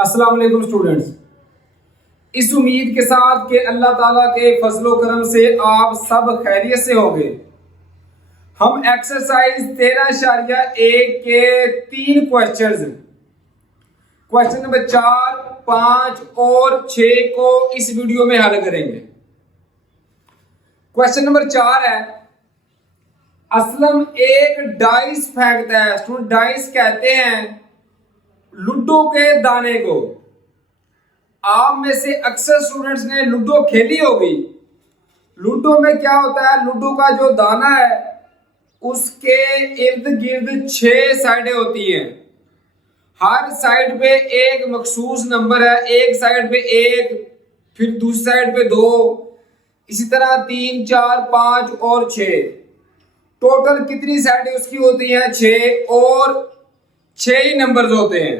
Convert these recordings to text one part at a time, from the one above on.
अस्सलाम वालेकुम स्टूडेंट्स। इस उम्मीद के साथ कि अल्लाह ताला के फजलो करम से आप सब खैरियत से होंगे, हम एक्सरसाइज 13.1 के 3 क्वेश्चन नंबर 4, 5 और 6 को इस वीडियो में हल करेंगे। क्वेश्चन नंबर 4 है, असलम एक डाइस फेंकता है। स्टूडेंट, डाइस कहते हैं लूडो के दाने को। आप में से अक्सर स्टूडेंट्स ने लूडो खेली होगी। लूडो में क्या होता है, लूडो का जो दाना है उसके इर्द गिर्द 6 साइडें होती हैं। हर साइड पे एक मखसूस नंबर है, एक साइड पे 1, फिर दूसरी साइड पे 2, इसी तरह 3, 4, 5 और 6। टोटल कितनी साइडें उसकी होती हैं? 6, और 6 ही नंबर्स होते हैं।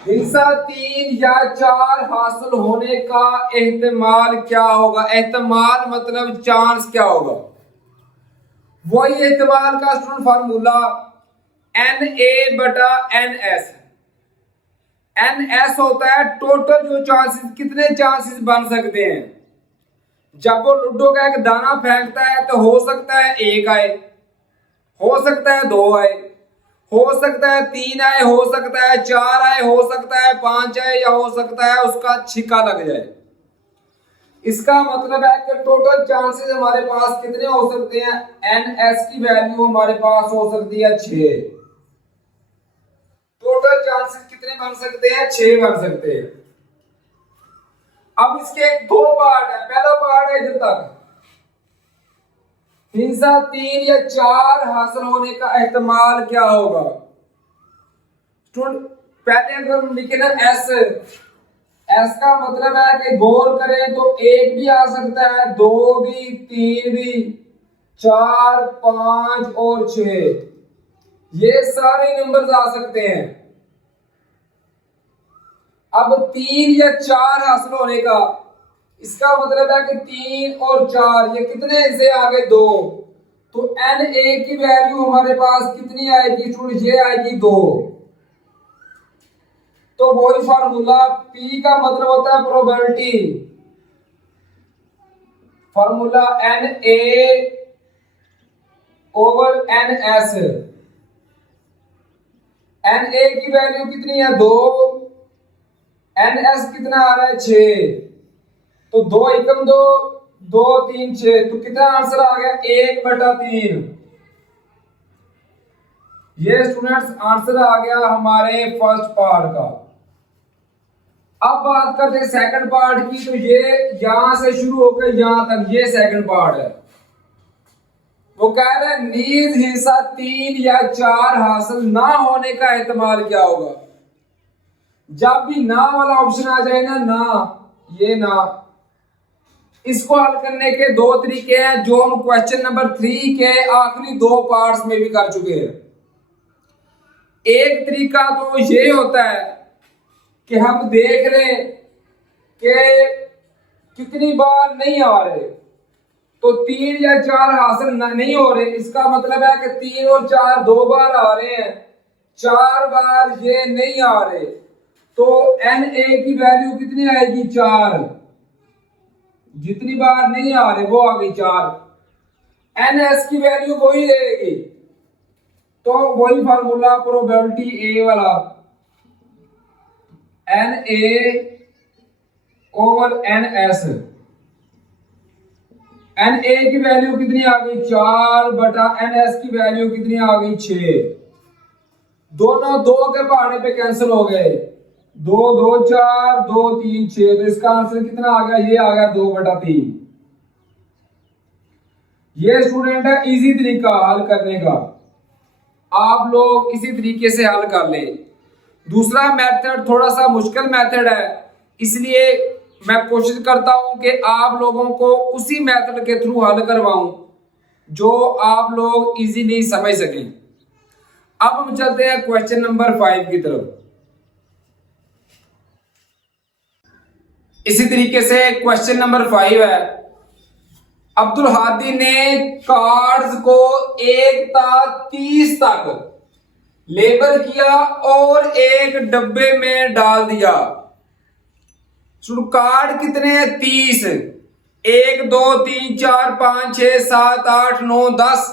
हिस्सा 3 या 4 हासिल होने का एहतमाल क्या होगा? एहतमाल मतलब चांस क्या होगा? वही एहतमाल का स्टूडेंट फार्मूला NA/NS। NS होता है टोटल जो चांसेस, कितने चांसेस बन सकते हैं। जब वो लूडो का एक दाना फेंकता है तो हो सकता है 1 आए, हो सकता है 2 आए, हो सकता है 3 आए, हो सकता है 4 आए, हो सकता है 5 आए, या हो सकता है उसका छिक्का लग जाए। इसका मतलब है कि टोटल चांसेस हमारे पास कितने हो सकते हैं? NS की वैल्यू हमारे पास हो सकती है 6। टोटल चांसेस कितने बन सकते हैं? 6 बन सकते हैं। अब इसके 2 पार्ट है। पहला पार्ट है इधर तक, हिस्सा 3 या 4 हासिल होने का एहतमाल क्या होगा? पहले अगर हम लिखे ना एस का मतलब है कि गौर करें तो 1 भी आ सकता है, 2 भी, 3 भी, 4, 5 और 6, ये सारे नंबर्स आ सकते हैं। अब 3 या 4 हासिल होने का, इसका मतलब है कि 3 और 4 ये कितने से आ गए? 2। तो NA की वैल्यू हमारे पास कितनी आएगी स्टूडेंट? ये आएगी 2। तो वही फार्मूला P का मतलब होता है प्रोबेबिलिटी। Formula NA/NS। NA की वैल्यू कितनी है? 2। NS कितना आ रहा है? 6। तो 2 एकम 2, 2 3 6, तो कितना आंसर आ गया? 1/3। ये स्टूडेंट्स आंसर आ गया हमारे फर्स्ट पार्ट का। अब बात करते हैं सेकंड पार्ट की। तो ये यहां से शुरू होकर यहां तक ये सेकंड पार्ट है। वो कह रहे हैं नीज हिस्सा 3 या 4 हासिल ना होने का एहतमाल क्या होगा? जब भी ना वाला ऑप्शन आ जाए ना, ये ना, इसको हल करने के 2 तरीके हैं जो हम क्वेश्चन नंबर 3 के आखिरी 2 पार्ट्स में भी कर चुके हैं। एक तरीका तो ये होता है कि हम देख रहे कि कितनी बार नहीं आ रहे, तो 3 या 4 हासिल नहीं हो रहे, इसका मतलब है कि 3 और 4 2 बार आ रहे हैं, 4 बार ये नहीं आ रहे, तो NA की वैल्यू कितनी आएगी? 4। जितनी बार नहीं आ रहे वो आ गई 4। NS की वैल्यू वही रहेगी। तो वही फार्मूला प्रोबेबिलिटी A वाला, NA/NS। NA की वैल्यू कितनी आ गई? 4/NS की वैल्यू कितनी आ गई? 6। दोनों 2 के पहाड़े पे कैंसिल हो गए, 2 2 4, 2 3 6, तो इसका आंसर कितना आ गया? ये आ गया 2/3। ये स्टूडेंट है इजी तरीका हल करने का, आप लोग इसी तरीके से हल कर लें। दूसरा मेथड थोड़ा सा मुश्किल मेथड है, इसलिए मैं कोशिश करता हूं कि आप लोगों को उसी मेथड के थ्रू हल करवाऊं जो आप लोग इजीली समझ सकें। अब हम चलते हैं क्वेश्चन नंबर 5 की तरफ। इसी तरीके से क्वेश्चन नंबर 5 है, अब्दुल हादी ने कार्ड्स को 1 ता 30 तक लेबल किया और एक डब्बे में डाल दिया। सुनो कार्ड कितने हैं? 30। 1 2 3 4 5 6 7 8 9 10,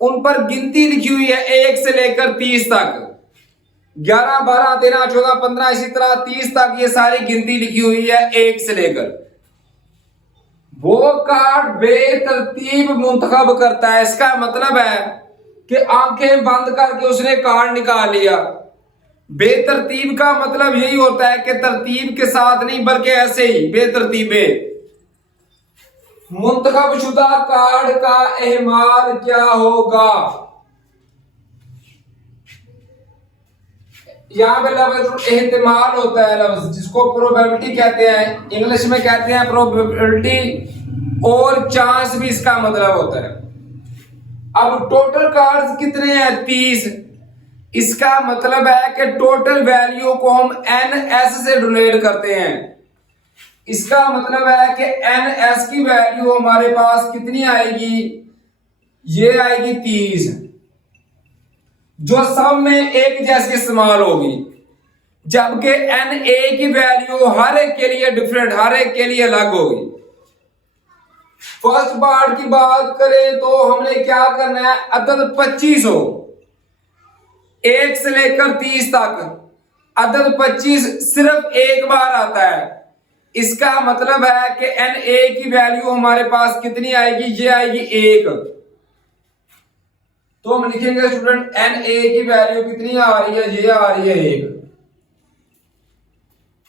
उन पर गिनती लिखी हुई है 1 से लेकर 30 तक। 11 12 13 14 15 इसी तरह 30 तक ये सारी गिनती लिखी हुई है 1 से लेकर। वो कार्ड बेतरतीब मुंतखब करता है। इसका मतलब है कि आंखें बंद करके उसने कार्ड निकाल लिया। बेतरतीब का मतलब यही होता है कि तरतीब के साथ नहीं बल्कि ऐसे ही बेतरतीबे। मुंतखब शुदा कार्ड का एहमाल क्या होगा? यहां पे लफ्ज एहतिमाल होता है, लफ्ज जिसको प्रोबेबिलिटी कहते हैं, इंग्लिश में कहते हैं प्रोबेबिलिटी, और चांस भी इसका मतलब होता है। अब टोटल कार्ड्स कितने हैं? 30। इसका मतलब है कि टोटल वैल्यू को हम NS से डोनेट करते हैं। इसका मतलब है कि NS की वैल्यू हमारे पास कितनी आएगी? ये आएगी 30, जो सब में एक जैसी इस्तेमाल होगी। जबकि NA की वैल्यू हर एक के लिए डिफरेंट, हर एक के लिए अलग होगी। फर्स्ट पार्ट की बात करें तो हमने क्या करना है? अदद 25 हो, 1 से लेकर 30 तक। अदद 25 सिर्फ एक बार आता है। इसका मतलब है कि NA की वैल्यू हमारे पास कितनी आएगी? ये आएगी 1। तो हम लिखेंगे स्टूडेंट NA की वैल्यू कितनी आ रही है? ये आ रही है 1।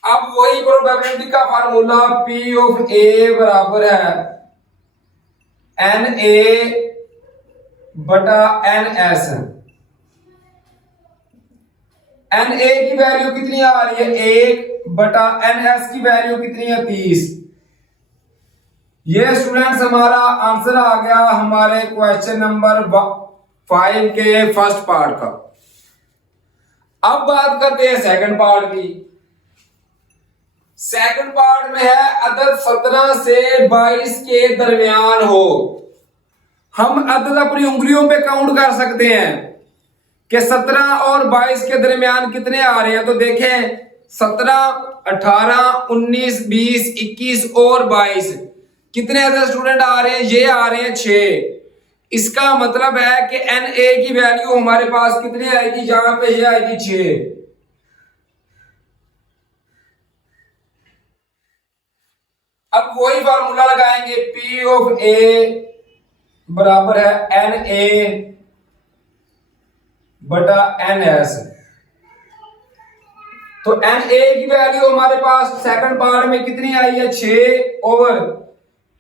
अब वही प्रोबेबिलिटी का फार्मूला P ऑफ A बराबर है NA बटा NS। NA की वैल्यू कितनी आ रही है? 1 बटा NS की वैल्यू कितनी है? 30। ये स्टूडेंट्स हमारा आंसर आ गया हमारे क्वेश्चन नंबर 5 के फर्स्ट पार्ट का। अब बात करते हैं सेकंड पार्ट की। सेकंड पार्ट में है अदद 17 से 22 के दरमियान हो। हम अदद अपनी उंगलियों पे काउंट कर सकते हैं कि 17 और 22 के दरमियान कितने आ रहे हैं। तो देखें 17, 18, 19, 20, 21 और 22 कितने अदद स्टूडेंट आ रहे हैं? ये आ रहे हैं 6। इसका मतलब है कि NA की वैल्यू हमारे पास कितनी आएगी? जहां पे ये आएगी 6। अब वही फार्मूला लगाएंगे, P ऑफ A बराबर है NA बटा NS। तो NA की वैल्यू हमारे पास सेकंड पार्ट में कितनी आई है? 6 ओवर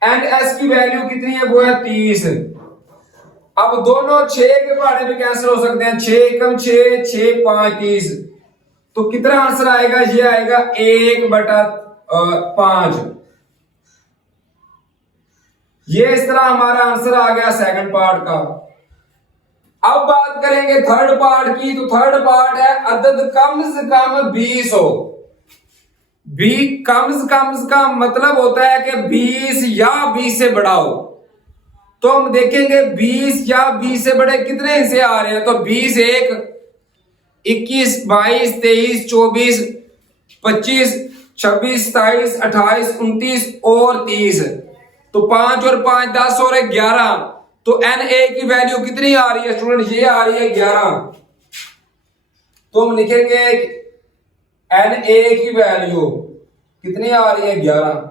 NS की वैल्यू कितनी है? वो है 30। अब दोनों 6 के पहाड़े में कैंसिल हो सकते हैं। 6 कम 6, 6 5 30। तो कितना आंसर आएगा? ये आएगा 1 बटा 5। ये इस तरह हमारा आंसर आ गया सेकंड पार्ट का। अब बात करेंगे थर्ड पार्ट की। तो थर्ड पार्ट है अदद कम से कम 20 हो। कम से कम का मतलब होता है कि 20 या 20 से बड़ा हो। तो हम देखेंगे 20 या 20 से बड़े कितने हिस्से आ रहे हैं। तो 20 1, 21, 22, 23, 24, 25, 26, 27, 28, 29 और 30। तो 5 और 5 10 और 11। तो NA की वैल्यू कितनी आ रही है स्टूडेंट? ये आ रही है 11। तो हम लिखेंगे NA की वैल्यू कितनी आ रही है? 11।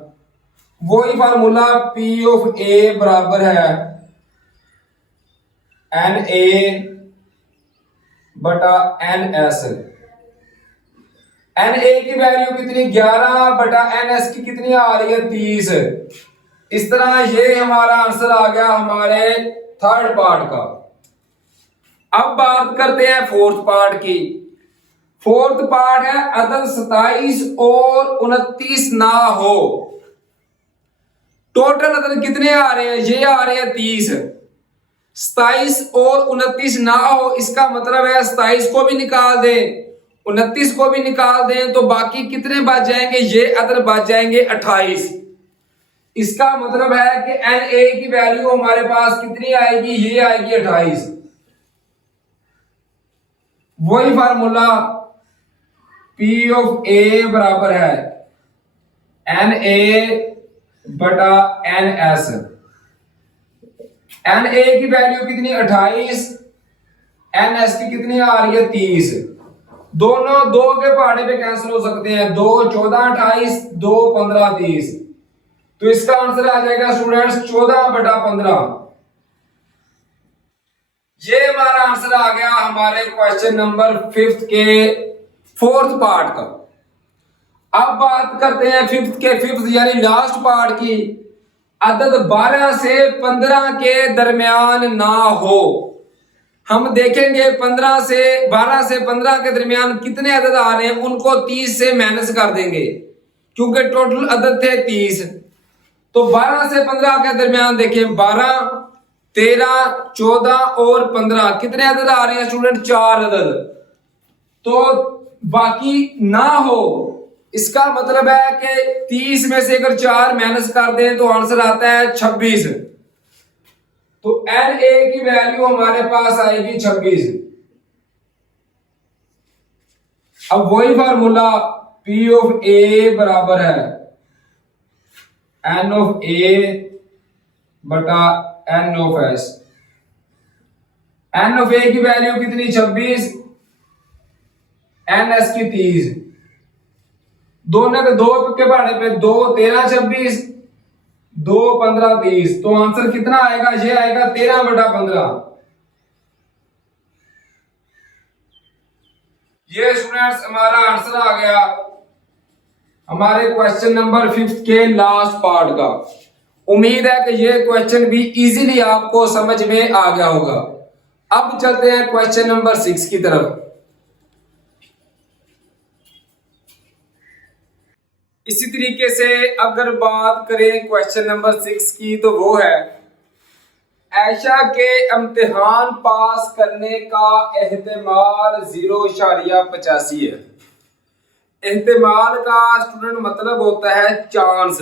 वही फार्मूला P ऑफ A बराबर है NA बटा NS। NA की वैल्यू कितनी? 11 बटा NS की कितनी आ रही है? 30। इस तरह ये हमारा आंसर आ गया हमारे थर्ड पार्ट का। अब बात करते हैं फोर्थ पार्ट की। फोर्थ पार्ट है अदद 27 और 29 ना हो। टोटल अदद कितने आ रहे हैं? ये आ रहे हैं 30। 27 और 29 ना हो, इसका मतलब है 27 को भी निकाल दें, 29 को भी निकाल दें, तो बाकी कितने बच जाएंगे? ये अदद बच जाएंगे 28। इसका मतलब है कि NA की वैल्यू हमारे पास कितनी आएगी? ये आएगी 28। वही फार्मूला पी ऑफ ए बराबर है एन ए बटा एन एस। एन ए की वैल्यू कितनी 28, एन एस की कितनी आ रही है 30। दोनों दो के पहाड़े पे कैंसिल हो सकते हैं, 2 14 28, 2 15 30। तो इसका आंसर आ जाएगा स्टूडेंट्स 14 बटा 15। ये हमारा आंसर आ गया हमारे क्वेश्चन नंबर 5 के 4th पार्ट का। अब बात करते हैं 5th के 5th यानी लास्ट पार्ट की। अदद 12 से 15 के दरमियान ना हो। हम देखेंगे 12 से 15 के दरमियान कितने अदद आ रहे हैं, उनको 30 से माइनस कर देंगे क्योंकि टोटल अदद थे 30। तो 12 से 15 के दरमियान देखें 12, 13, 14 और 15 कितने अदद आ रहे हैं स्टूडेंट, 4 अदद। तो बाकी ना हो, इसका मतलब है कि 30 में से अगर 4 माइनस कर दें तो आंसर आता है 26। तो एन ए की वैल्यू हमारे पास आएगी 26। अब वही फार्मूला पी ऑफ ए बराबर है एन ऑफ ए बटा N of S. N of A की वैल्यू कितनी 26, एन एस की 30। दोनों के 2 के पहाड़े पे 2 13 26, 2 15 30। तो आंसर कितना आएगा, ये आएगा 13 बटा 15। ये स्टूडेंट्स हमारा आंसर आ गया हमारे क्वेश्चन नंबर 5 के लास्ट पार्ट का। उम्मीद है कि ये क्वेश्चन भी इजीली आपको समझ में आ गया होगा। अब चलते हैं क्वेश्चन नंबर 6 की तरफ। इसी तरीके से अगर बात करें क्वेश्चन नंबर 6 की तो वो है आयशा के इम्तिहान पास करने का एहतिमाल 0.85 है। एहतिमाल का स्टूडेंट मतलब होता है चांस,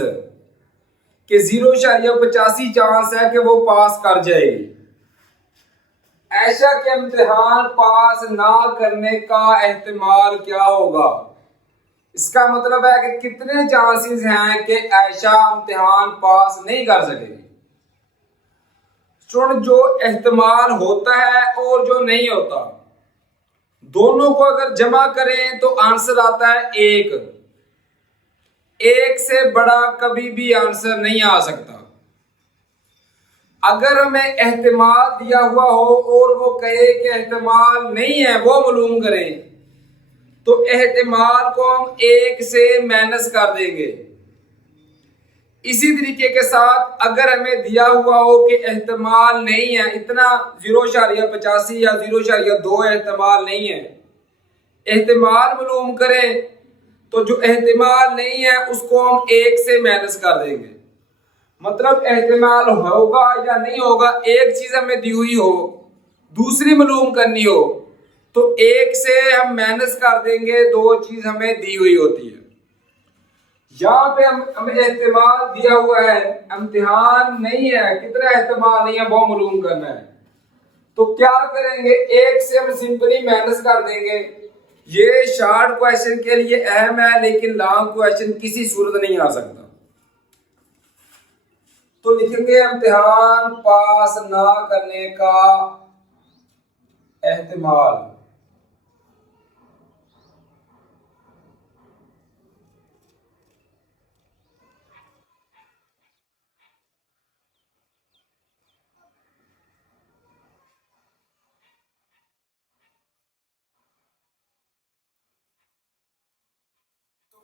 कि 0.85 चांस है कि वो पास कर जाएगी। आयशा के इम्तिहान पास ना करने का एहतिमाल क्या होगा, इसका मतलब है कि कितने चांसेस हैं कि आयशा इम्तिहान पास नहीं कर सकेगी। स्टूडेंट जो एहतिमाल होता है और जो नहीं होता, दोनों को अगर जमा करें तो आंसर आता है 1। 1 से बड़ा कभी भी आंसर नहीं आ सकता। अगर हमें एहतिमाल दिया हुआ हो और वो कहे कि एहतिमाल नहीं है, वो मालूम करें, तो एहतिमाल को हम 1 से माइनस कर देंगे। इसी तरीके के साथ अगर हमें दिया हुआ हो कि एहतिमाल नहीं है, इतना 0.85 या 0.2 एहतिमाल नहीं है, एहतिमाल मालूम करें, तो जो एहतिमाल नहीं है उसको हम 1 से माइनस कर देंगे। मतलब एहतिमाल होगा या नहीं होगा, एक चीज हमें दी हुई हो, दूसरी मालूम करनी हो, तो 1 से हम माइनस कर देंगे, 2 चीज हमें दी हुई होती है। यहाँ पे हमें एहतिमाल दिया हुआ है, इम्तिहान नहीं है, कितना एहतिमाल नहीं है वो मालूम करना है। तो क्या करेंगे, 1 से हम सिंपली माइनस कर देंगे। ये शॉर्ट क्वेश्चन के लिए अहम है, लेकिन लॉन्ग क्वेश्चन किसी सूरत नहीं आ सकता। तो लिखेंगे इम्तिहान पास ना करने का एहतिमाल।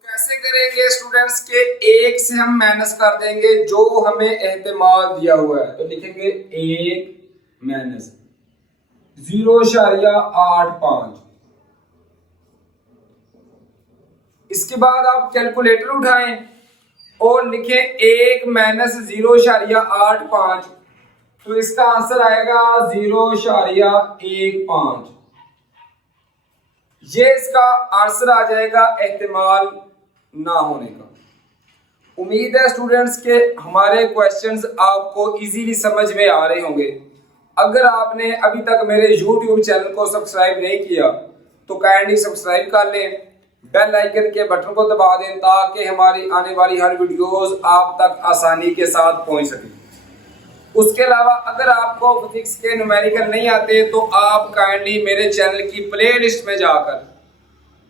कैसे करेंगे स्टूडेंट्स के 1 से हम माइनस कर देंगे जो हमें एहतिमाल दिया हुआ है। तो लिखेंगे 1 माइनस 0.85। इसके बाद आप कैलकुलेटर उठाएं और लिखें 1 माइनस 0.85, तो इसका आंसर आएगा 0.15। ये इसका आंसर आ जाएगा एहतिमाल ना होने का। उम्मीद है स्टूडेंट्स के हमारे क्वेश्चंस आपको इजीली समझ में आ रहे होंगे। अगर आपने अभी तक मेरे YouTube चैनल को सब्सक्राइब नहीं किया तो काइंडली सब्सक्राइब कर लें, बेल आइकन के बटन को दबा दें ताकि हमारी आने वाली हर वीडियोस आप तक आसानी के साथ पहुंच सके। उसके अलावा अगर आपको फिजिक्स के न्यूमेरिकल नहीं आते तो आप काइंडली मेरे चैनल की प्लेलिस्ट में जाकर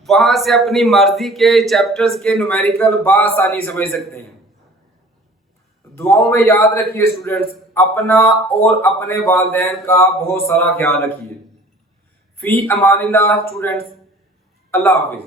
वहां से अपनी मर्जी के चैप्टर्स के न्यूमेरिकल बआसानी समझ सकते हैं। दुआओं में याद रखिए स्टूडेंट्स, अपना और अपने वालिदैन का बहुत सारा ख्याल रखिए। फी अमानिल्लाह स्टूडेंट्स, अल्लाह हाफिज।